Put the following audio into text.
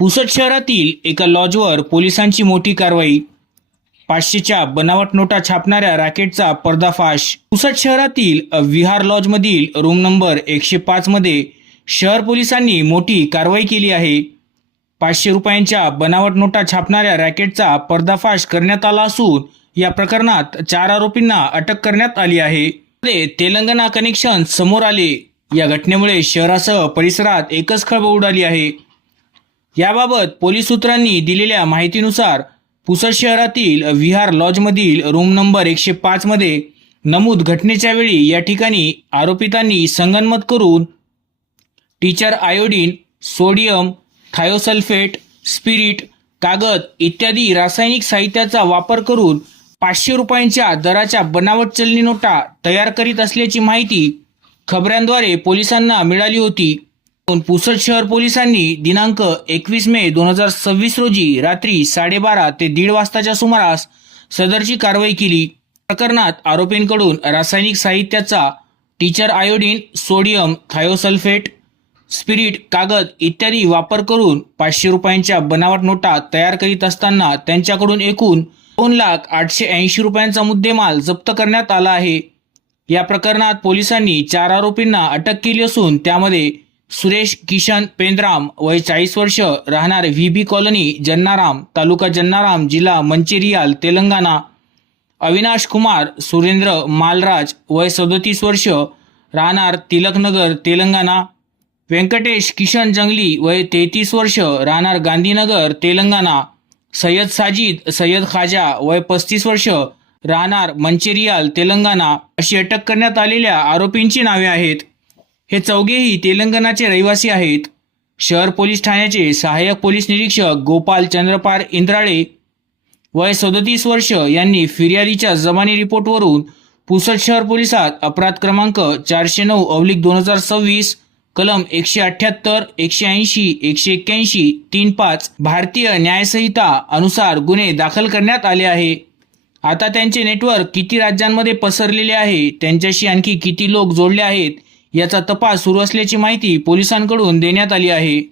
पुसद शहरातील एका लॉजवर पोलिसांची मोठी कारवाई. 500च्या बनावट नोटा छापणाऱ्या रॅकेटचा पर्दाफाश. पुसद शहरातील विहार लॉजमधील रूम नंबर 105 मध्ये शहर पोलिसांनी मोठी कारवाई केली आहे. 500 रुपयांच्या बनावट नोटा छापणाऱ्या रॅकेटचा पर्दाफाश करण्यात आला असून या प्रकरणात 4 आरोपींना अटक करण्यात आली आहे. तेलंगणा कनेक्शन समोर आले. या घटनेमुळे शहरासह परिसरात एकच खळबळ उडाली आहे. याबाबत पोलीस सूत्रांनी दिलेल्या माहितीनुसार पुसद शहरातील विहार लॉजमधील रूम नंबर 105 मध्ये नमूद घटनेच्या वेळी या ठिकाणी आरोपितांनी संगनमत करून teacher iodine, sodium thiosulphate, spirit, कागद इत्यादी रासायनिक साहित्याचा वापर करून 500 रुपयांच्या दराच्या बनावट चलनी नोटा तयार करीत असल्याची माहिती खबऱ्यांद्वारे पोलिसांना मिळाली होती. पुसद शहर पोलिसांनी दिनांक 21 मे 2026 रोजी रात्री 12:30 ते 1:30 वाजताच्या सुमारास सदरची कारवाई केली. प्रकरणात आरोपींकडून रासायनिक साहित्याचा teacher iodine, sodium thiosulphate, spirit, कागद इत्यादी वापर करून 500 रुपयांच्या बनावट नोटा तयार करीत असताना त्यांच्याकडून एकूण 2,880,000 रुपयांचा मुद्देमाल जप्त करण्यात आला आहे. या प्रकरणात पोलिसांनी 4 आरोपींना अटक केली असून त्यामध्ये सुरेश किशन पेंद्राम वय 40 वर्ष राहणार व्ही कॉलनी जन्नाराम तालुका जन्नाराम जिल्हा मंचिरियाल तेलंगणा, अविनाश कुमार सुरेंद्र मालराज वय 37 वर्ष राहणार तिलकनगर तेलंगणा, व्यंकटेश किशन जंगली वय 33 वर्ष राहणार गांधीनगर तेलंगणा, सय्यद साजिद सय्यद खाजा वय 35 वर्ष राहणार मंचिरियाल तेलंगणा अशी अटक करण्यात आलेल्या आरोपींची नावे आहेत. हे चौघेही तेलंगणाचे रहिवासी आहेत. शहर पोलीस ठाण्याचे सहाय्यक पोलीस निरीक्षक गोपाल चंद्रपार इंद्राळे वय 37 वर्ष यांनी फिर्यादीच्या जबानी रिपोर्टवरून पुसद शहर पोलिसात अपराध क्रमांक 409/2026 कलम 178, 180, 181, 35 भारतीय न्यायसंहिता अनुसार गुन्हे दाखल करण्यात आले आहे. आता त्यांचे नेटवर्क किती राज्यांमध्ये पसरलेले आहे, त्यांच्याशी आणखी किती लोक जोडले आहेत याचा तपास सुरू असल्याची माहिती पोलिसांकडून देण्यात आली आहे.